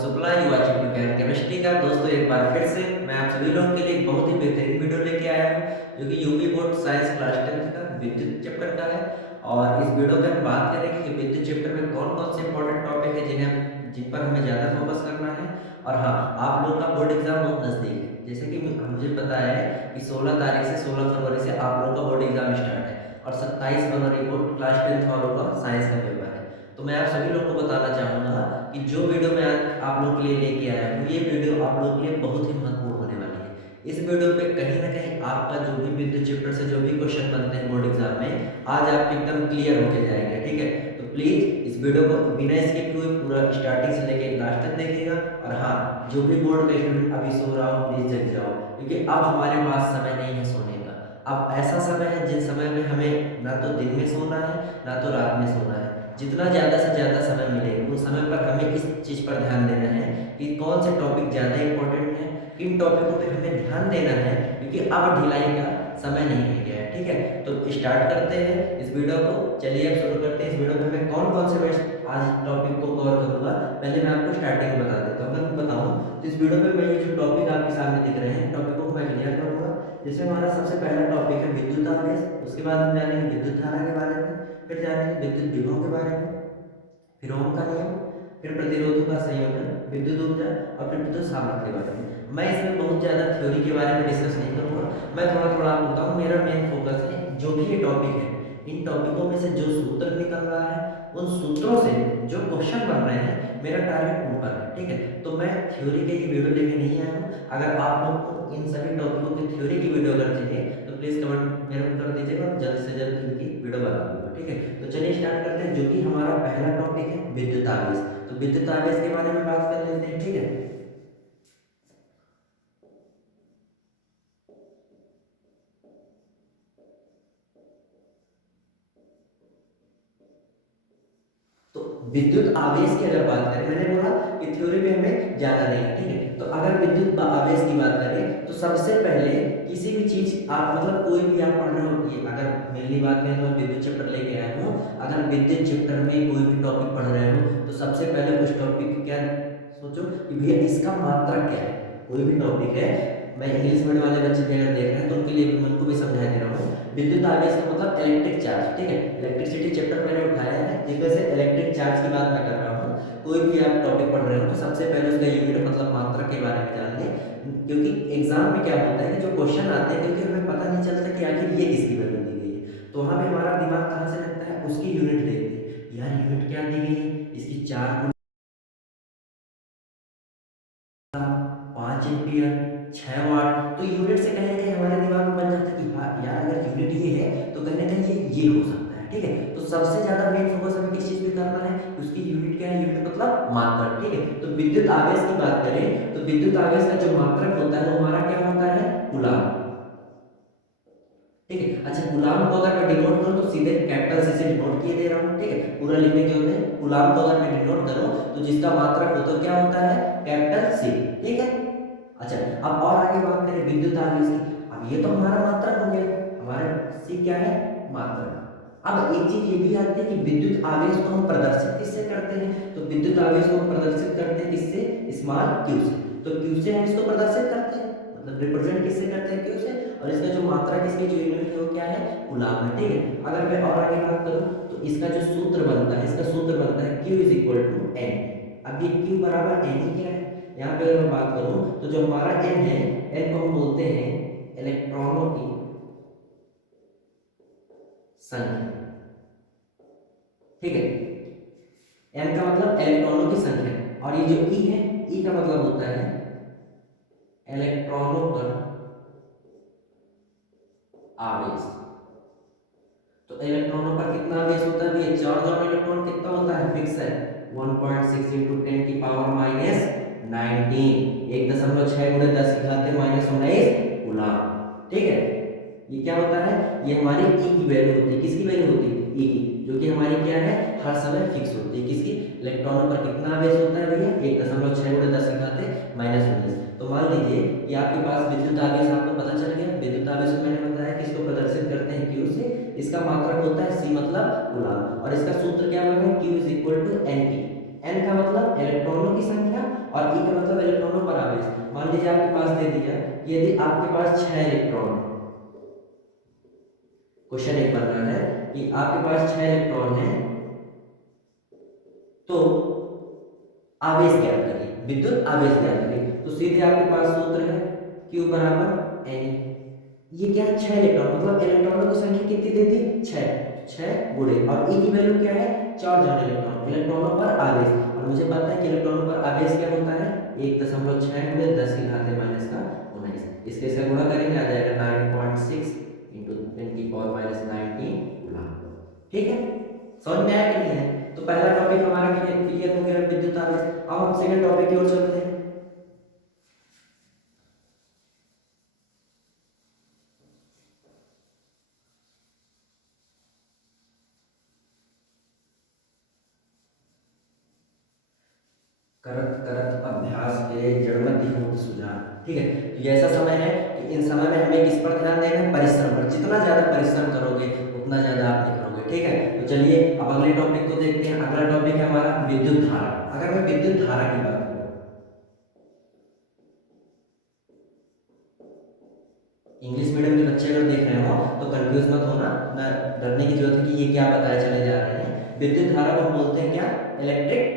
Shukla, you watching to ज्ञान chemistry का। दोस्तों एक बार फिर से मैं आप सभी लोगों के लिए एक बहुत ही बेहतरीन वीडियो लेके आया हूँ, जो कि UP board science class 10th का विद्युत चैप्टर का है। और इस वीडियो में हम बात करेंगे कि विद्युत चैप्टर में कौन कौन से इंपॉर्टेंट टॉपिक है जिन पर हमें ज़्यादा फोकस करना है। और हाँ, आप लोगों का बोर्ड एग्जाम बहुत नज़दीक है। जैसे कि मुझे पता है कि 16 तारीख से 16 फरवरी से आप लोगों का बोर्ड एग्जाम स्टार्ट है और 27 फरवरी को क्लास 10th वालों का साइंस का पेपर है। तो मैं आप सभी लोगों को बताना चाहूँगा कि जो वीडियो मैं आज आप लोगों के लिए लेके आया हूँ, ये वीडियो आप लोगों के लिए बहुत ही महत्वपूर्ण होने वाली है। इस वीडियो पे कहीं ना कहीं आपका जो भी विद्युत चैप्टर से जो भी क्वेश्चन बनते हैं बोर्ड एग्जाम में, आज आप एकदम क्लियर होके जाएंगे। ठीक है, तो प्लीज इस वीडियो को बिना स्किप हुए पूरा स्टार्टिंग से लेके लास्ट तक देखिएगा। और हाँ, जो भी बोर्ड का स्टूडेंट अभी सो रहा हो प्लीज जग जाओ, क्योंकि अब हमारे पास समय नहीं है सोने का। अब ऐसा समय है जिन समय में हमें ना तो दिन में सोना है ना तो रात में सोना है। जितना ज़्यादा से ज़्यादा समय मिले उस समय पर हमें इस चीज़ पर ध्यान देना है कि कौन से टॉपिक ज़्यादा इंपॉर्टेंट है, किन टॉपिकों पे हमें ध्यान देना है, क्योंकि अब ढिलाई का समय नहीं रह गया है। ठीक है, तो स्टार्ट करते हैं इस वीडियो को। चलिए अब शुरू करते हैं। इस वीडियो में मैं कौन कौन से मैं आज टॉपिक को कवर करूंगा, पहले मैं आपको स्टार्टिंग में बता देता हूँ। अगर मैं बताऊँ तो इस वीडियो में मैं ये जो टॉपिक आपके सामने दिख रहे हैं टॉपिकों को मैं क्लियर करूंगा। जिसमें हमारा सबसे पहला टॉपिक है विद्युत आवेश, उसके बाद हम जानेंगे विद्युत धारा के बारे में, फिर जानेंगे विद्युत विभव के बारे में, फिर ओम का नियम, फिर प्रतिरोधों का संयोजन, विद्युत ऊर्जा और फिर विद्युत सामर्थ्य के बारे में। मैं इसमें बहुत ज़्यादा थ्योरी के बारे में डिस्कस नहीं करूँगा, मैं थोड़ा थोड़ा आपको बताऊँ। मेरा मेन फोकस है जो भी ये टॉपिक है, इन टॉपिकों में से जो सूत्र निकल रहा है, उन सूत्रों से जो क्वेश्चन बन रहे हैं, मेरा टारगेट उन पर है। ठीक है, तो मैं थ्योरी के ही वीडियो लेके नहीं आया हूँ। अगर आप लोग को इन सभी टॉपिकों की थ्योरी की वीडियो अगर चाहिए तो प्लीज़ कमेंट मेरे को कर दीजिएगा, जल्द से जल्द इनकी वीडियो बना दूंगा। ठीक है, तो चलिए स्टार्ट करते हैं। जो कि हमारा पहला टॉपिक है विद्युत आवेश। तो विद्युत आवेश के बारे में बात कर लेते हैं। ठीक है, तो विद्युत आवेश की अगर बात करें, मैंने बोला कि थ्योरी में हमें जाना नहीं है। ठीक है, तो अगर विद्युत आवेश की बात करें तो सबसे पहले किसी भी चीज आप मतलब कोई भी आप पढ़ रहे हो, ये अगर मेनली बात करें तो मैं विद्युत चैप्टर लेके आया हूँ। अगर विद्युत चैप्टर में कोई भी टॉपिक पढ़ रहे हो तो सबसे पहले उस टॉपिक की क्या सोचो कि भैया इसका मात्रक क्या है। कोई भी टॉपिक है, मैं इंग्लिश मीडियम वाले बच्चे भी अगर देख रहे हैं तो उनके लिए भी मैं उनको भी समझा दे रहा हूँ। विद्युत आवेश का मतलब इलेक्ट्रिक चार्ज। ठीक है, इलेक्ट्रिसिटी चैप्टर मैंने उठाया है, जिसमें से इलेक्ट्रिक चार्ज की बात मैं कर रहा हूँ। कोई भी आप टॉपिक पढ़ रहे हो तो सबसे पहले उसका यूनिट मतलब मात्रा के बारे में जान लें, क्योंकि एग्जाम में क्या होता है कि जो क्वेश्चन आते हैं, क्योंकि हमें पता नहीं चलता कि आखिर ये किसकी वैल्यू दी गई है, तो वहाँ पे हमारा दिमाग कहाँ से लगता है, उसकी यूनिट देखते हैं। यार यूनिट क्या दी गई है, इसकी 4 5 एम्पियर 6 वाट, तो यूनिट से कहीं ना कहीं हमारे दिमाग में बन जाता है कि हाँ यार अगर यूनिट ये है तो कहीं ना कहीं ये हो सकता है। ठीक है, तो सबसे ज्यादा मेन फोकस हमें किस चीज पे करना है, उसकी यूनिट क्या है, यूनिट मतलब मात्रक। ठीक है, तो विद्युत आवेश की बात करें तो विद्युत आवेश का जो मात्रक होता है वो हमारा क्या होता है, कूलाम। ठीक है, अच्छा गुलाम को अगर मैं डिनोट करूं तो सीधे कैपिटल सी से डिनोट किए दे रहा हूं। ठीक है, पूरा लिखने के होते हैं। गुलाम को अगर मैं डिनोट करूं तो जिसका मात्रक हो तो क्या होता है, कैपिटल सी। ठीक है, अच्छा अब और आगे बात करें विद्युत आवेश की। अब ये तो हमारा मात्रक हो गया, हमारा सी क्या है, मात्रक। अब एक चीज ये भी आती है कि विद्युत आवेश को हम प्रदर्शित किससे करते हैं, तो विद्युत आवेश को हम प्रदर्शित करते हैं किससे, स्मॉल क्यू से। तो क्यू से हम इसको प्रदर्शित करते हैं, मतलब रिप्रेजेंट किससे करते हैं, क्यू से। और इसका जो मात्रा किसकी जो यूनिट है वो क्या है, कूलाम है। ठीक है, अगर मैं और आगे बात करूं तो इसका जो सूत्र बनता है, इसका सूत्र बनता है Q is equal to N. अब ये Q बराबर एन ही क्या है, यहाँ पे अगर मैं बात करूं तो जो हमारा एन है, एन को हम बोलते हैं इलेक्ट्रॉनों की संख्या। ठीक है, एन का मतलब इलेक्ट्रॉनों की संख्या, और ये जो ई है, ई का मतलब होता है इलेक्ट्रॉनों पर आवेश। तो इलेक्ट्रॉनों पर कितना आवेश होता है भैया, चार्ज ऑन इलेक्ट्रॉन कितना होता है, फिक्स है 1.6 इंटू 10 की पावर माइनस 19, 1.6 गुणे 10 की घात माइनस 19 कूलाम। ठीक है, ये क्या होता है, ये हमारी ई की वैल्यू होती है, किसकी वैल्यू होती है, ई की, जो कि हमारी क्या है, हर समय फिक्स होती है। किसकी, इलेक्ट्रॉनों पर कितना आवेश होता है भैया, 1.6 गुणे 10 की घात माइनस 19। तो मान लीजिए कि आपके पास विद्युत आवेश आपको पता चल गया। विद्युत आवेश को मैंने बताया कि इसको प्रदर्शित करते हैं क्यू से, इसका मात्रक होता है सी मतलब कूलाम, और इसका सूत्र क्या बना है, Q is equal to N P. एन का मतलब इलेक्ट्रॉनों की संख्या और ई का मतलब इलेक्ट्रॉनों पर आवेश। मान लीजिए आपके पास दे दिया कि यदि आपके पास 6 इलेक्ट्रॉन, क्वेश्चन एक बन रहा है कि आपके पास 6 इलेक्ट्रॉन है तो आवेश ज्ञात करिए, विद्युत आवेश ज्ञात करिए। तो सीधे आपके पास सूत्र है Q बराबर एन। ये क्या है, 6 इलेक्ट्रॉन, मतलब इलेक्ट्रॉनों की संख्या कितनी दे दी, 6, 6 गुणे, और ई की वैल्यू क्या है, 4 जन इलेक्ट्रॉन, इलेक्ट्रॉनों पर आवेश। और मुझे पता है कि इलेक्ट्रॉनों पर आवेश क्या होता है, 1.6 गुणे 10 की घात माइनस का 19। इसके से गुणा करेंगे आ जाएगा 9.6 इंटू 10 की पावर माइनस 19 कूलम। ठीक है, समझ में आया कि नहीं है? तो पहला टॉपिक हमारा क्लियर हो गया, विद्युत आवेश। अब हम सेकंड टॉपिक की ओर चलते हैं। करत करत अभ्यास के जड़मति होत सुजान। ठीक है, तो ये ऐसा समय है कि इन समय में हमें किस पर ध्यान देना है, परिश्रम पर। जितना ज्यादा परिश्रम करोगे उतना ज्यादा आप निखरोगे। ठीक है, तो चलिए अब अगले टॉपिक को देखते हैं। अगला टॉपिक है हमारा विद्युत धारा। अगर मैं विद्युत धारा की बात करूं, इंग्लिश मीडियम के बच्चे अगर देख रहे हो तो कंफ्यूज मत होना, ना डरने की जरूरत है कि ये क्या बताए चले जा रहे हैं। विद्युत धारा को हम बोलते हैं क्या, इलेक्ट्रिक,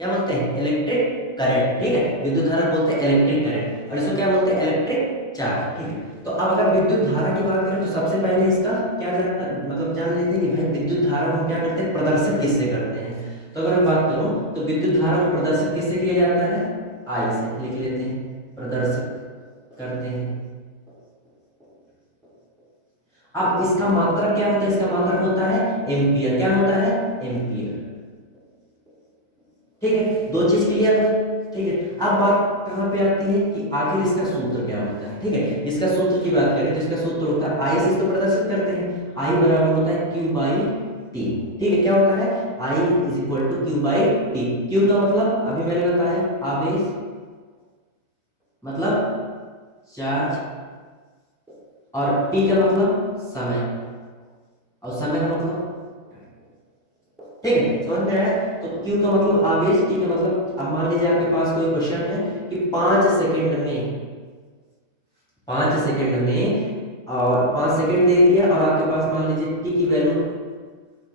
क्या बोलते हैं, इलेक्ट्रिक करंट। ठीक है, विद्युत धारा बोलते हैं इलेक्ट्रिक करंट, और इसको क्या बोलते हैं, इलेक्ट्रिक चार्ज। ठीक है, तो अब अगर विद्युत धारा की बात करें तो सबसे पहले इसका क्या जानना, मतलब जान लेते हैं कि भाई विद्युत धारा को क्या करते हैं, प्रदर्शित किससे करते हैं। तो अगर मैं बात करूं तो विद्युत धारा को प्रदर्शित किससे किया जाता है, आई से लिख लेते हैं, प्रदर्शित करते हैं। अब इसका मात्रक क्या होता है, इसका मात्रक होता है एम्पियर। क्या होता है, एम्पियर। ठीक है, दो चीज क्लियर है। ठीक है, अब बात कहां पे आती है कि आखिर इसका सूत्र क्या होता है। ठीक है, इसका सूत्र की बात करें तो इसका सूत्र होता है, आई से इसको प्रदर्शित करते हैं, आई बराबर होता है क्यू बाई टी। ठीक है, क्या होता है, I is equal to Q by T. Q का मतलब अभी मैंने बताया आवेश, मतलब चार्ज, और टी का मतलब समय, और समय का मतलब, ठीक है, समझ में आया। तो Q का मतलब आवेश, T का मतलब, अब मान लीजिए आपके पास कोई क्वेश्चन है कि 5 सेकंड में, 5 सेकंड में, और 5 सेकंड दे दिया, और आपके पास मान लीजिए T की वैल्यू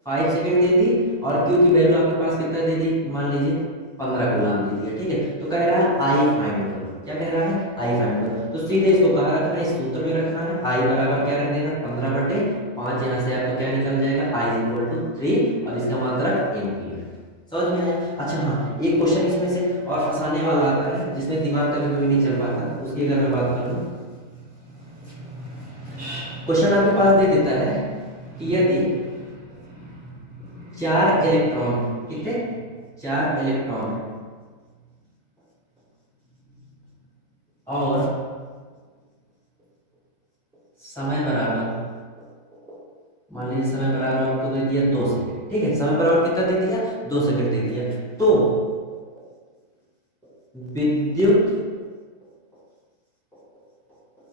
5 सेकंड दे दी, और Q की वैल्यू आपके पास कितना दे दी, मान लीजिए 15 गुलाम दे दिया। ठीक है, तो कह रहा है आई फाइंड करो। क्या कह रहा है, आई फाइंड करो। तो सीधे इसको कहाँ रखना है, इस सूत्र में रखना है। आई बराबर क्या रख देना, 15/5। यहाँ से आपका क्या निकल जाएगा, आई इक्वल टू 3, और इसका मात्रक एम्पियर। समझ में आया। अच्छा हाँ, एक क्वेश्चन इसमें से और फंसाने वाला आता है जिसमें दिमाग कभी कभी नहीं चल पाता, उसकी अगर मैं बात करूँ, क्वेश्चन आपके पास दे देता है कि यदि 4 इलेक्ट्रॉन, कितने, 4 इलेक्ट्रॉन और समय बराबर, मान लीजिए समय बराबर आपको दे दिया 2 सेकंड। ठीक है, समय बराबर कितना दे दिया, 2 सेकंड दे दिया, तो विद्युत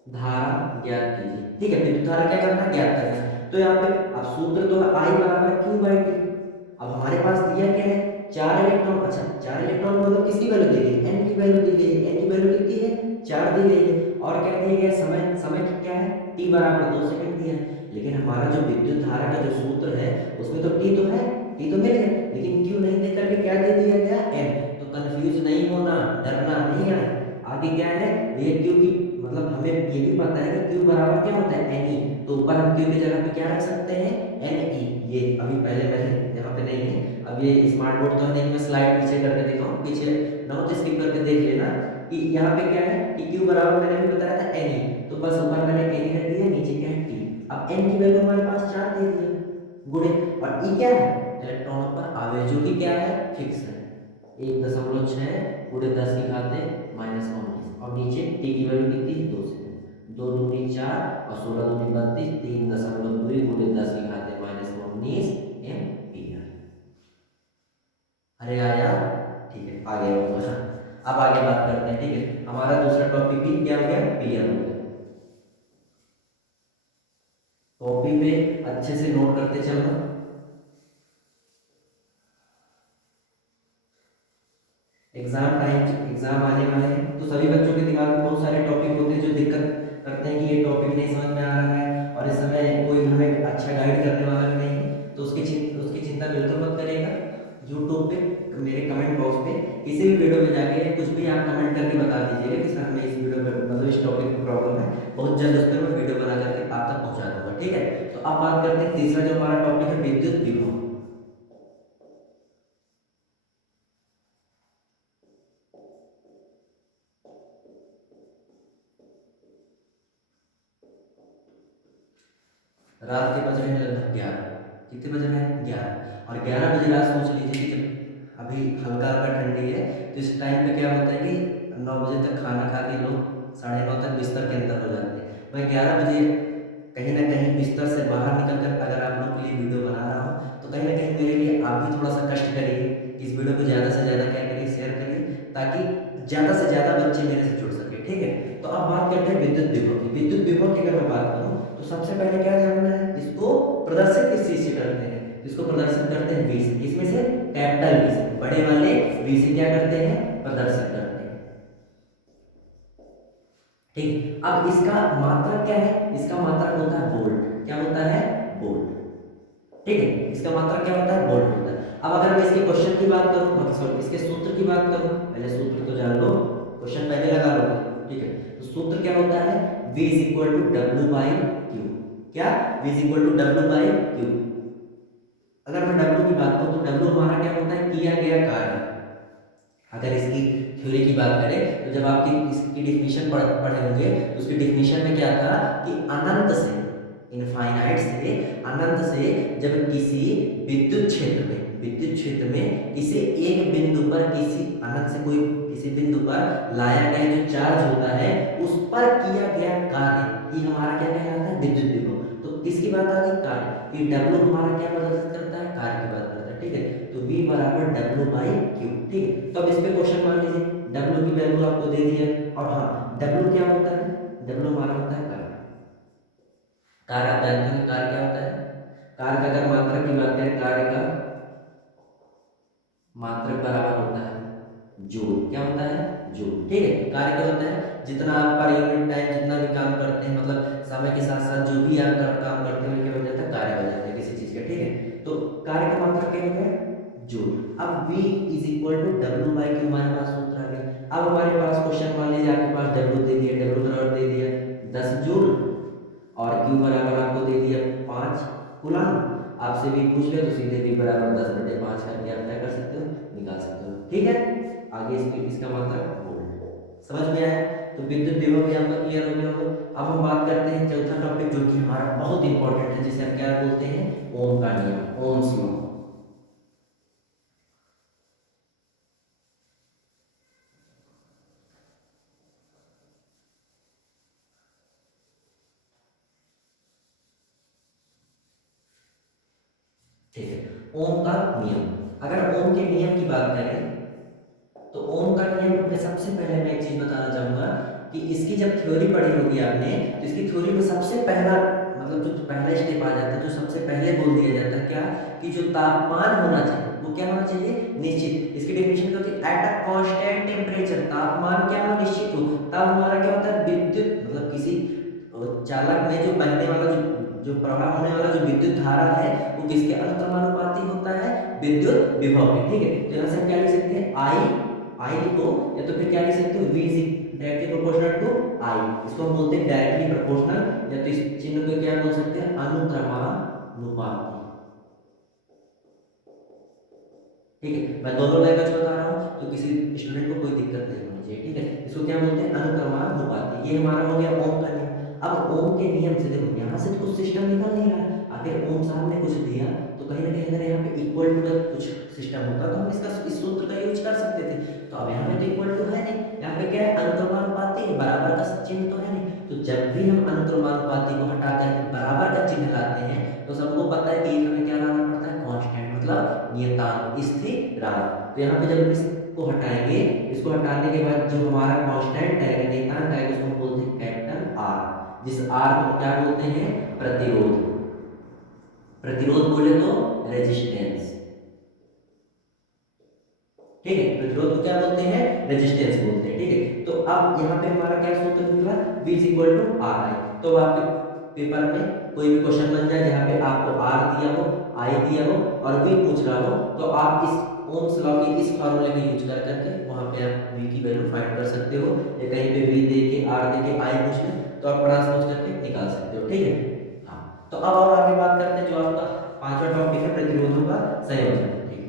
धारा ज्ञात कीजिए। ठीक है, विद्युत धारा क्या करना है, ज्ञात करना है। तो यहाँ पे अब सूत्र तो है आई बराबर क्यू बाई टी। अब हमारे पास दिया क्या है, 4 इलेक्ट्रॉन। अच्छा, 4 इलेक्ट्रॉन मतलब किसकी वैल्यू दी गई, एन की वैल्यू दी गई है। एन की वैल्यू कितनी है, 4 दी गई है। और क्या दिया गया, समय, समय क्या है, टी बराबर 2 सेकंड दिया है। लेकिन हमारा जो विद्युत धारा का जो सूत्र है उसमें तो टी तो है, टी तो मिल गया, लेकिन क्यू नहीं देकर के क्या दे दिया गया, एन। तो कंफ्यूज नहीं होना, डरना नहीं है। आगे क्या है, ये क्यू की, मतलब हमें ये भी पता है कि क्यू बराबर क्या होता है, एन ई। तो ऊपर हम क्यू की जगह पे क्या रख सकते हैं, एन ई। ये अभी पहले मैंने यहाँ पे नहीं है, अब ये स्मार्ट बोर्ड तो है नहीं, मैं स्लाइड पीछे करके दिखाऊं, पीछे ना हो तो स्किप करके देख लेना कि यहाँ पे क्या है कि क्यू बराबर मैंने अभी बताया था एन ई। तो बस ऊपर मैंने एन ई रख दिया, नीचे क्या है टी। अब एन की वैल्यू हमारे पास 4 दे दिया गुणे, और ई क्या है, इलेक्ट्रॉनों पर आवेश, जो कि क्या है, फिक्स है, 1.6 गुणे 10 की घात माइनस 19, और नीचे टी की वैल्यू कितनी, 2 सेकंड, 2 दूनी 4 और 16 दूनी 32, 3.2 गुणे 10 की घात माइनस 19 एम्पियर। अरे आया, ठीक है, आ गया होगा। अब आगे बात करते हैं। ठीक है, हमारा दूसरा टॉपिक भी क्या हो गया, क्लियर हो गया। कॉपी पे अच्छे से नोट करते चलना। एग्जाम टाइम एग्जाम आने वाले हैं, तो सभी बच्चों के दिमाग में बहुत सारे टॉपिक होते हैं जो दिक्कत करते हैं कि ये टॉपिक नहीं समझ में आ रहा है और इस समय कोई हमें अच्छा गाइड करने वाला भी नहीं है, तो उसकी चिंता बिल्कुल मत करिएगा। यूट्यूब पे मेरे कमेंट बॉक्स पे किसी भी वीडियो में जाके कुछ भी आप कमेंट करके बता दीजिएगा कि सर हमें इस वीडियो में मतलब इस टॉपिक में प्रॉब्लम है, बहुत जल्द उस पर मैं वीडियो बना करके आप तक पहुंचा दूंगा, ठीक है। तो अब बात करते हैं तीसरा जो हमारा टॉपिक है, विद्युत विभव। रात के बज रहे हैं लगभग 11। कितने बज रहे हैं? 11। और 11 बजे रात सोच लीजिए कि जब अभी हल्का हल्का ठंडी है, तो इस टाइम पे क्या होता है कि 9 बजे तक खाना खा के लोग 9:30 तक बिस्तर के अंदर हो जाते हैं। मैं 11 बजे कहीं ना कहीं बिस्तर से बाहर निकल कर अगर आप लोग के लिए वीडियो बना रहा हूँ, तो कहीं ना कहीं मेरे लिए आप भी थोड़ा सा कष्ट करिए, इस वीडियो को ज़्यादा से ज़्यादा क्या करिए, शेयर करिए, ताकि ज़्यादा से ज़्यादा बच्चे मेरे से जुड़ सके, ठीक है। तो अब बात करते हैं विद्युत विभव की। विद्युत विभव की अगर मैं बात करूँ, तो सबसे पहले क्या जानना है, इसको प्रदर्शित किस चीज से करते हैं? इसको प्रदर्शित करते हैं वी से। किसमें से? कैपिटल वी से, बड़े वाले वी से क्या करते हैं? प्रदर्शित करते हैं, ठीक। अब इसका मात्रक क्या है? इसका मात्रक होता है वोल्ट। क्या होता है? वोल्ट, ठीक है। इसका मात्रक क्या होता है? वोल्ट होता है। अब अगर मैं इसके क्वेश्चन की बात करूं, मतलब सॉरी इसके सूत्र की बात करूं, पहले सूत्र तो जान लो, क्वेश्चन पहले लगा लो, ठीक है। तो सूत्र क्या होता है? V is equal to W by Q. क्या? V is equal to W by Q. अगर मैं डब्ल्यू की बात करूं, तो डब्ल्यू हमारा क्या होता है? किया गया कार्य। अगर इसकी थ्योरी की बात करें, तो जब आपकी इसकी डिफिनीशन पढ़े होंगे, तो उसकी डिफिनीशन में क्या था कि अनंत से, इनफाइनाइट से, अनंत से जब किसी विद्युत क्षेत्र में किसी एक बिंदु पर, किसी अनंत से कोई किसी बिंदु पर लाया गया जो चार्ज होता है, उस पर किया गया कार्य, ये हमारा क्या कहलाता है? विद्युत विभव। तो किसकी बात आ गई? कार्य की। डब्ल्यू हमारा क्या प्रदर्शित करता है? कार्य की बात करता है, ठीक है। तो V बराबर डब्ल्यू बाई क्यू, ठीक है। तो अब इस पे क्वेश्चन मान लीजिए, डब्ल्यू की वैल्यू आपको दे दी है, और हाँ, डब्ल्यू क्या होता है? डब्ल्यू हमारा होता है कार्य। कार्य आप जानते हैं कार्य क्या होता है? कार्य का अगर मात्रा की बात करें, कार्य का मात्रक बराबर होता है जूल। क्या होता है? जूल, ठीक है। कार्य क्या होता है? जितना आप पर यूनिट टाइम जितना भी काम करते हैं, मतलब समय के साथ साथ जो भी आप काम करते हैं, क्या हो जाता है? कार्य हो जाता है किसी चीज का, ठीक है। तो कार्य का मात्रक क्या होता है? जूल। अब V is equal to W by Q, हमारे पास सूत्र आ गया। अब हमारे पास क्वेश्चन, मान लीजिए आपके पास डब्ल्यू दे दिया, डब्ल्यू बराबर दे दिया 10 जूल, और क्यू बराबर आपको दे दिया 5 कूलम। आपसे भी पूछ ले तो सीधे भी बराबर 10/5 करके आप क्या कर सकते हो? निकाल सकते हो, ठीक है। आगे इसका मात्रक वोल्ट। समझ में आया? तो विद्युत विभव भी आपका क्लियर हो गया होगा। अब हम बात करते हैं चौथा टॉपिक, जो कि हमारा बहुत इंपॉर्टेंट है, जिसे हम क्या बोलते हैं? ओम का नियम, ओम्स लॉ। ठीक है, ओम का नियम। अगर ओम के नियम की बात करें, तो ओम का नियम में सबसे पहले मैं एक चीज बताना चाहूंगा कि इसकी जब थ्योरी पढ़ी होगी आपने, तो इसकी थ्योरी में सबसे पहला, मतलब जो पहला स्टेप आ जाता है, जो सबसे पहले बोल दिया जाता है क्या, कि जो तापमान होना चाहिए वो क्या होना चाहिए? निश्चित। इसकी डेफिनेशन क्या होती है? एट अ कांस्टेंट टेम्परेचर, तापमान क्या हो? निश्चित हो। तब हमारा क्या होता है? विद्युत, मतलब किसी चालक में जो बहने वाला, जो प्रवाह होने वाला जो विद्युत धारा है, वो किसके अनुक्रमानुपाती होता है? विद्युत विभव के, ठीक है। तो यहाँ से हम क्या लिख सकते हैं? आई, आई लिखो, या तो फिर क्या लिख सकते हो? V is directly proportional to I. इसको हम बोलते हैं डायरेक्टली प्रोपोर्शनल, या तो इस चिन्ह को क्या बोल सकते हैं? अनुक्रमानुपाती, ठीक है। मैं दोनों लैंग्वेज बता रहा हूँ, तो किसी स्टूडेंट को कोई दिक्कत नहीं होनी चाहिए, ठीक है। इसको क्या बोलते हैं? अनुक्रमानुपाती। ये हमारा हो गया ओम का नियम। अब ओम के नियम से देखो, यहाँ से तो कुछ सिस्टम निकल नहीं रहा है। अगर ओम साहब ने कुछ दिया, तो कहीं ना कहीं अगर यहाँ पे इक्वल टू का कुछ सिस्टम होता, तो हम इसका इस सूत्र का यूज कर सकते थे। तो अब यहाँ पे तो इक्वल टू है नहीं, यहाँ पे क्या है? अनुक्रमानुपाती, बराबर का चिन्ह तो है नहीं। तो जब भी हम अनुक्रमानुपाती को हटा करके बराबर का चिन्ह लाते हैं, तो सबको पता है कि हमें क्या लाना पड़ता है? कांस्टेंट, मतलब नियतांक, स्थिरांक। तो यहाँ पे जब हम इसको हटाएंगे, इसको हटाने के बाद जो हमारा कांस्टेंट है, नियतांक है, उसको हम बोलते हैं कैपिटल आर। जिस आर को क्या बोलते हैं? प्रतिरोध। प्रतिरोध बोले तो रेजिस्टेंस, ठीक है, प्रतिरोध को क्या बोलते हैं, रेजिस्टेंस बोलते हैं। ठीक है, तो अब यहाँ पे हमारा क्या सूत्र निकला, V is equal to R I. तो आपके पेपर में कोई भी क्वेश्चन बन जाए जहाँ पे आपको आर दिया हो, आई दिया हो और V पूछ रहा हो, तो आप इस ओम्स लॉ की इस फॉर्मूले का यूज कर करके वहाँ पे आप V की वैल्यू फाइंड कर सकते हो, या कहीं पे V दे के आर दे के आई पूछ ले तो आप ट्रांसपोज करके निकाल सकते हो। ठीक है, हाँ। तो अब और आगे बात करते हैं जो आपका पांचवा टॉपिक है, प्रतिरोधों का संयोजन। ठीक है,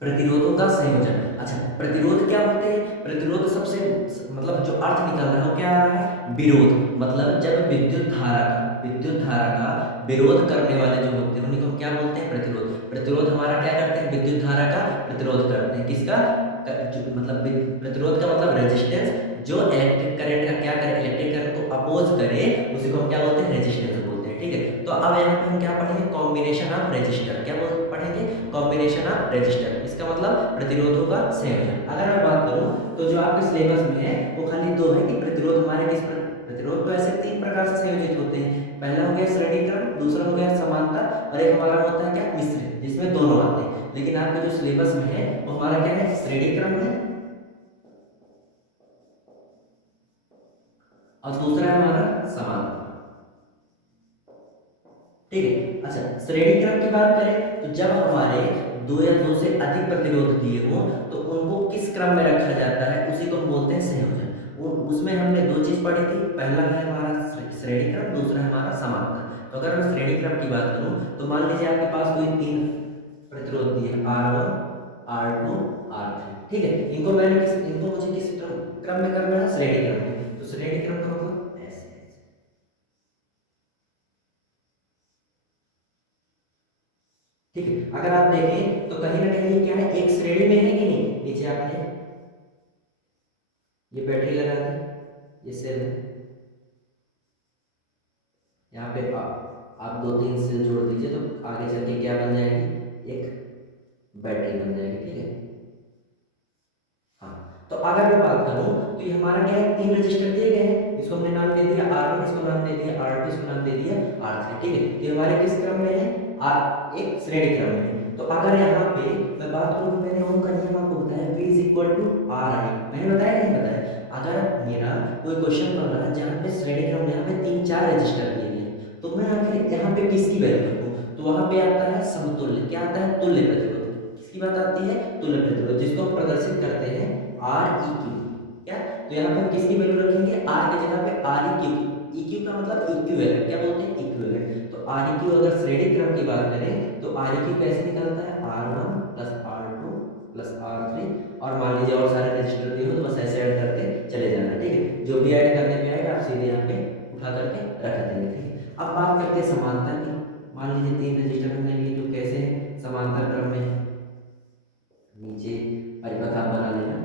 प्रतिरोधों का संयोजन। अच्छा, प्रतिरोध क्या होते हैं, प्रतिरोध सबसे मतलब जो अर्थ निकल रहा है वो क्या आ रहा है, विरोध। मतलब जब विद्युत धारा का विरोध करने वाले जो होते हैं उन्हीं को हम क्या बोलते हैं, प्रतिरोध। प्रतिरोध हमारा क्या करते हैं, विद्युत धारा का प्रतिरोध करते हैं, किसका, मतलब प्रतिरोध का मतलब रेजिस्टेंस, जो इलेक्ट्रिक करंट का क्या करे, इलेक्ट्रिक करंट को अपोज करे, उसी को हम क्या बोलते हैं, रेजिस्टेंस बोलते हैं। ठीक है, तो अब यहाँ पे हम क्या पढ़ेंगे, कॉम्बिनेशन ऑफ रेजिस्टर, क्या पढ़ेंगे, कॉम्बिनेशन ऑफ रेजिस्टर, इसका मतलब प्रतिरोधों का संयोजन। अगर मैं बात करूं तो जो आपके सिलेबस में है वो खाली दो है कि प्रतिरोध हमारे प्रतिरोध तो ऐसे तीन प्रकार से संयोजित होते हैं। पहला हो गया श्रेणीक्रम, दूसरा हो गया समांतर, और एक हमारा होता है क्या, मिश्रित, जिसमें दोनों आते हैं। लेकिन आपके जो सिलेबस में है वो हमारा क्या है, श्रेणीक्रम है, और दूसरा है हमारा समांतर। ठीक है, अच्छा, श्रेणी क्रम की बात करें तो जब हमारे दो या दो से अधिक प्रतिरोध दिए हो तो उनको किस क्रम में रखा जाता है, उसी को हम बोलते हैं संयोजन। उसमें हमने दो चीज पढ़ी थी, पहला है हमारा श्रेणी क्रम, दूसरा है हमारा समांतर। तो अगर मैं श्रेणी क्रम की बात करूं तो मान लीजिए आपके पास कोई तीन प्रतिरोध दिए, R1, R2, R3। ठीक है, इनको मुझे किस क्रम में करना है, श्रेणी क्रम में। तो श्रेणी क्रम का मतलब ऐसे ऐसे। ठीक है, अगर आप देखें तो कहीं ना कहीं ये क्या है, एक श्रेणी में है कि नहीं, नीचे आपने ये बैटरी लगा दी, ये सेल है, यहाँ पे आप दो तीन सेल जोड़ दीजिए तो आगे चल के क्या बन जाएगी, एक बैटरी बन जाएगी। ठीक है, हाँ। तो अगर मैं बात करूं तो ये हमारा क्या है, तीन रजिस्टर दिए गए हैं, इसको हमने नाम दे दिया R1, इसको नाम दे दिया R2, इसको नाम दे दिया R3। ठीक है, तो ये हमारे किस क्रम में है, एक श्रेणी क्रम में है। तो अगर यहाँ पे मैं बात करूं तो मैंने ओम का नियम आपको बताया, V is equal to R I, मैंने बताया नहीं बताया। अगर मेरा कोई क्वेश्चन बन रहा है जहाँ पे श्रेणी क्रम, यहाँ पे तीन चार रजिस्टर दिए गए हैं, तो मैं आखिर यहाँ पे किसकी वैल्यू रखूँ, तो वहां पे आता है समतुल्य, क्या आता है, तुल्य प्रतिरोध। किसकी बात आती है, तुल्य प्रतिरोध, जिसको हम प्रदर्शित करते हैं आर ई क्यू। क्या, तो यहाँ पे हम किसकी वैल्यू रखेंगे, आर की जगह पे R E Q. E Q का मतलब इक्विवेलेंट, क्या बोलते हैं, इक्विवेलेंट। तो आर ई क्यू अगर श्रेणी क्रम की बात करें तो आर ई क्यू कैसे निकलता है, R1 plus R2 plus R3, और मान लीजिए और सारे रजिस्टर दिए हो तो बस ऐसे ऐड करते चले जाना। ठीक है, जो भी ऐड करने पे आएगा आप सीधे यहाँ पे उठा करके रख देंगे। ठीक है, अब बात करते हैं समांतर की। मान लीजिए तीन रजिस्टर हमने लिए जो कैसे है, समांतर क्रम में है। नीचे परिपथ आप बना लेना।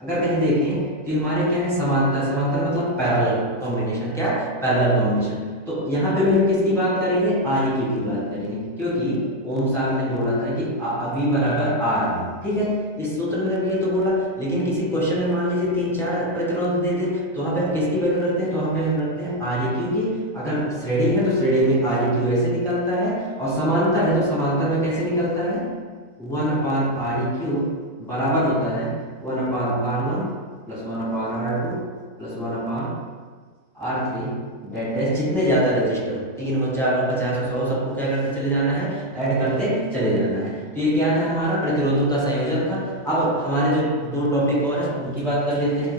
अगर कहीं देखें तो हमारे क्या है, समांतर, समांतर मतलब पैरेलल कॉम्बिनेशन, क्या, पैरेलल कॉम्बिनेशन। तो यहाँ पे भी हम किसकी बात करेंगे, आर ई की बात करेंगे, क्योंकि ओम साहब ने बोला था कि V बराबर आर। ठीक है, इस सूत्र में हमने तो बोला, लेकिन किसी क्वेश्चन में मान लीजिए तीन चार प्रतिरोध दे दे तो वहाँ पे हम किसकी वैल्यू रखते हैं, तो वहाँ पे हम रखते हैं आर ई की। अगर श्रेणी है तो श्रेणी में आर ई क्यू ऐसे निकलता है, और समांतर है तो समांतर में कैसे निकलता है, 1/ReQ बराबर होता है 1/R1 plus 1/R2 plus 1/R3 date dash, जितने ज़्यादा रजिस्टर, तीन हो, चार हो, 50 हो, 100, सबको क्या करते चले जाना है, ऐड करते चले जाना है। तो ये क्या था, हमारा प्रतिरोधों का संयोजन था। अब हमारे जो दो टॉपिक और है उनकी बात कर लेते हैं।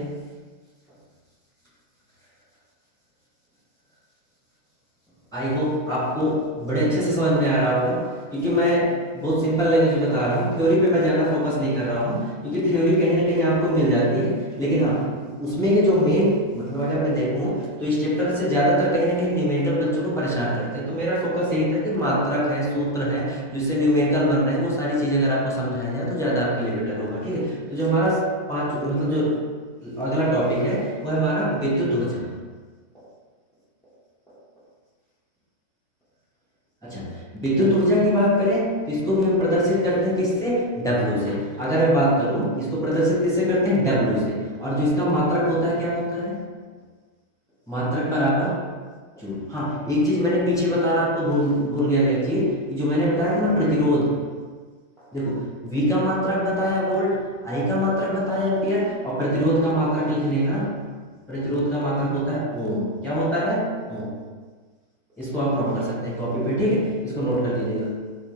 आई होप आपको बड़े अच्छे से समझ में आ रहा होगा, क्योंकि मैं बहुत सिंपल लैंग्वेज में बता रहा हूँ, थ्योरी पे मैं ज़्यादा फोकस नहीं कर रहा हूँ, क्योंकि थ्योरी कहीं ना कहीं आपको मिल जाती है, लेकिन हाँ उसमें के जो मेन मतलब अगर मैं देखूँ तो इस चैप्टर से ज़्यादातर कहीं ना कहीं न्यूमेरिकल बच्चों को परेशान करते हैं। तो मेरा फोकस यही था कि मात्रक है, सूत्र है, जिससे न्यूमेरिकल बन रहे हैं, वो सारी चीज़ें अगर आपको समझाया जाए तो ज़्यादा आपके लिए बेटर होगा। ठीक है, तो जो हमारा पांच मतलब जो अगला टॉपिक है वो है हमारा विद्युत ऊर्जा। अच्छा, विद्युत ऊर्जा की बात करें तो इसको भी हम प्रदर्शित करते हैं किससे? डब्ल्यू से। अगर मैं बात करूं इसको प्रदर्शित किससे करते हैं? डब्ल्यू से। और जो इसका मात्रक होता है क्या होता है? मात्रक बराबर जूल। हाँ, एक चीज मैंने पीछे बताना आपको भूल भूल गया एक चीज, जो मैंने बताया था ना प्रतिरोध। देखो, V का मात्रक बताया वोल्ट, I का मात्रक बताया एम्पियर, और प्रतिरोध का मात्रक लिखने का, प्रतिरोध का मात्रक होता है ओम। क्या होता है? ओम। इसको आप नोट कर सकते हैं कॉपी पे, ठीक है, इसको नोट कर लीजिएगा।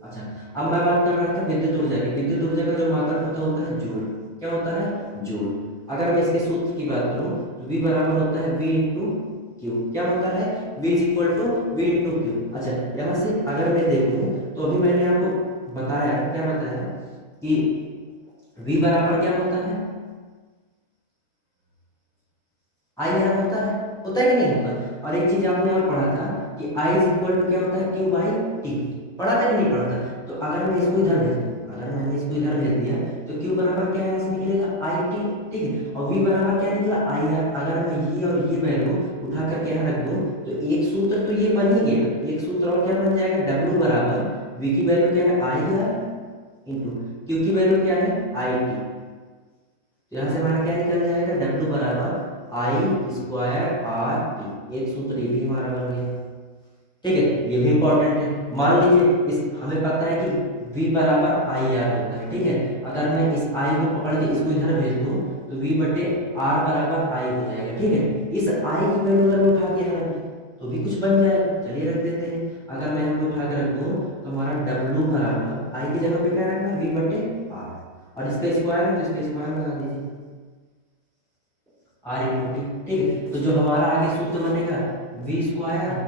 अच्छा, अब मैं बात कर रहा था विद्युत ऊर्जा की। विद्युत ऊर्जा का जो मात्रक होता है जूल। क्या होता है? जूल। अगर मैं इसके सूत्र की बात करूं तो V बराबर होता है V इंटू क्यू। क्या होता है? V is equal to V into Q. अच्छा, यहाँ से अगर मैं देखूं तो अभी मैंने आपको बताया, क्या बताया कि V बराबर क्या होता है? आई आर होता है कि नहीं होता? और एक चीज आपने और पढ़ा था कि आई इज इक्वल टू क्या होता है? Q by T. पढ़ा था कि नहीं पढ़ा था? तो अगर मैं इसको इधर भेज दूं, अगर मैंने इसको इधर भेज दिया तो क्यू बराबर क्या है? इसमें निकलेगा आई टी, ठीक है, और वी बराबर क्या निकला? I R. अगर मैं ये और ये वैल्यू उठा करके यहाँ रख दूं तो एक सूत्र तो ये बन ही गया, एक सूत्र और क्या बन जाएगा? डब्ल्यू बराबर वी की वैल्यू क्या है? आई आर इंटू क्यू की वैल्यू क्या है? I T. तो यहाँ से हमारा क्या निकल जाएगा? डब्ल्यू बराबर आई स्क्वायर आर टी। एक सूत्र ये भी हमारा बन गया, ठीक है, ये भी इंपॉर्टेंट है। मान लीजिए इस हमें पता है कि V बराबर आई आर होता है, ठीक है, अगर मैं इस I को पकड़ के इसको इधर भेज दूं तो V बटे R बराबर I हो जाएगा, ठीक है। इस I की वैल्यू अगर मैं उठा के यहाँ रख दूं तो भी कुछ बन जाएगा, चलिए रख देते हैं। अगर मैं यहाँ पे उठा के रख दूं तो हमारा W बराबर I की जगह पे क्या रखना? V बटे R, और इसका स्क्वायर है तो इसका स्क्वायर लगा दीजिए, आर इंटू टी, ठीक है। तो जो हमारा आगे सूत्र बनेगा वी स्क्वायर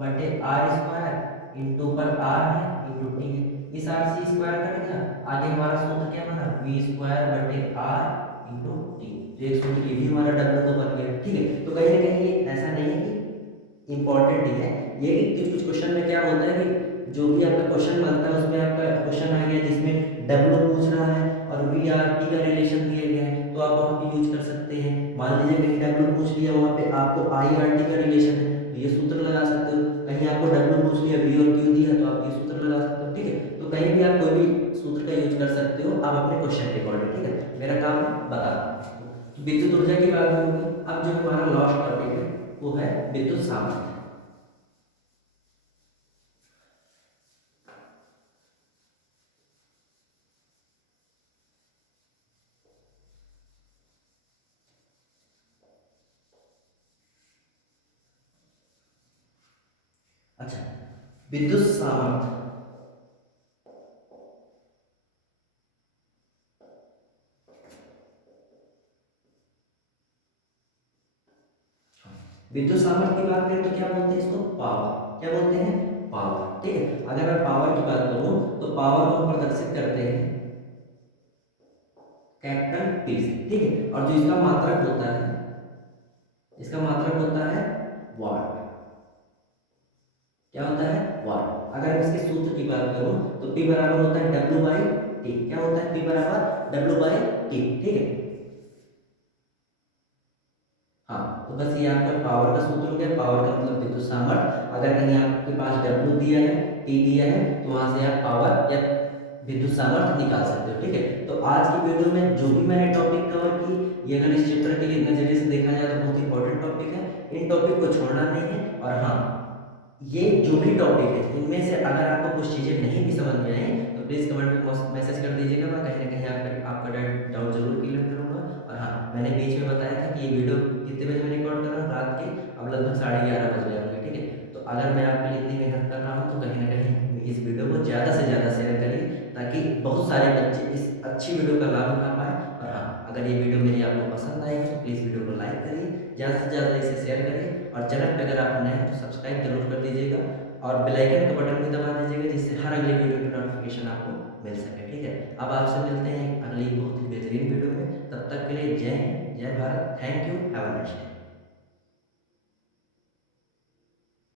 बटे आर स्क्वायर इंटू पर आर है इंटू टी है, इस आर से स्क्वायर कटेगा, आगे हमारा सूत्र क्या बना? वी स्क्वायर बटे आर इंटू टी। तो एक सूत्र ये भी हमारा डब्ल्यू तो बन गया, ठीक है। तो कहीं ना कहीं ये ऐसा नहीं है कि इंपॉर्टेंट ही है, ये कि कुछ कुछ क्वेश्चन में क्या होता है कि जो भी आपका क्वेश्चन बनता है उसमें आपका क्वेश्चन आ गया जिसमें डब्ल्यू पूछ रहा है और वी आर टी का रिलेशन दिया गया है, तो आप वहाँ पे यूज कर सकते हैं। मान लीजिए कहीं डब्ल्यू पूछ लिया, वहाँ पे आपको आई आर टी का रिलेशन है तो ये सूत्र लगा सकते हो। कहीं आपको डब्ल्यू पूछ लिया, वी और क्यू दिया तो आप ये सूत्र लगा सकते हो, ठीक है। तो कहीं भी आप कोई भी सूत्र का यूज कर सकते हो आप अपने क्वेश्चन के अकॉर्डिंग, ठीक है। मेरा काम है बताना। तो विद्युत ऊर्जा की बात होगी। अब जो हमारा लास्ट टॉपिक है वो है विद्युत सामर्थ्य। अच्छा, विद्युत सामर्थ्य। विद्युत सामर्थ्य की बात करें तो क्या बोलते हैं इसको? पावर। क्या बोलते हैं? पावर, ठीक है। अगर मैं पावर की बात करूं तो पावर को हम प्रदर्शित करते हैं कैपिटल पी से, ठीक है, और जो इसका मात्रक होता है, इसका मात्रक होता है वाट। क्या होता है? वाट। अगर मैं इसके सूत्र की बात करूं तो P बराबर होता है W बाई टी। क्या होता है? P बराबर W बाई टी, ठीक है। हाँ, तो बस ये आपका पावर का सूत्र हो गया। पावर का मतलब विद्युत सामर्थ्य। अगर कहीं आपके पास W दिया है, T दिया है, तो वहां से आप पावर या विद्युत सामर्थ्य निकाल सकते हो, ठीक है। तो आज की वीडियो में जो भी मैंने टॉपिक कवर की, ये अगर इस चैप्टर के लिए नजरिए से देखा जाए तो बहुत इंपॉर्टेंट टॉपिक है, इन टॉपिक को छोड़ना नहीं है। और हाँ, ये जो भी टॉपिक है इनमें से अगर आपको कुछ चीज़ें नहीं भी समझ में आई तो प्लीज़ कमेंट में मैसेज कर दीजिएगा, मैं कहीं ना कहीं आपका डाउट जरूर क्लियर करूँगा। और हाँ, मैंने बीच में बताया था कि ये वीडियो कितने बजे मैं रिकॉर्ड कर रहा हूँ? रात के अब लगभग 11:30 बज रहे होंगे, ठीक है। तो अगर मैं आपके लिए इतनी मेहनत कर रहा हूँ तो कहीं ना कहीं इस वीडियो को ज़्यादा से ज़्यादा शेयर करिए ताकि बहुत सारे बच्चे इस अच्छी वीडियो का लाभ उठा पाएँ। और हाँ, अगर ये वीडियो मेरी आपको पसंद आएगी तो प्लीज़ वीडियो को लाइक करिए, ज़्यादा से ज़्यादा इसे शेयर करिए, और चैनल पे अगर आप नए हैं तो सब्सक्राइब जरूर कर दीजिएगा और बेल आइकन का बटन भी दबा दीजिएगा जिससे हर अगली वीडियो की नोटिफिकेशन आपको मिल सके, ठीक है। अब आपसे मिलते हैं अगली बहुत ही बेहतरीन वीडियो में, तब तक के लिए जय हिंद, जय Bharat, thank you, have a nice day.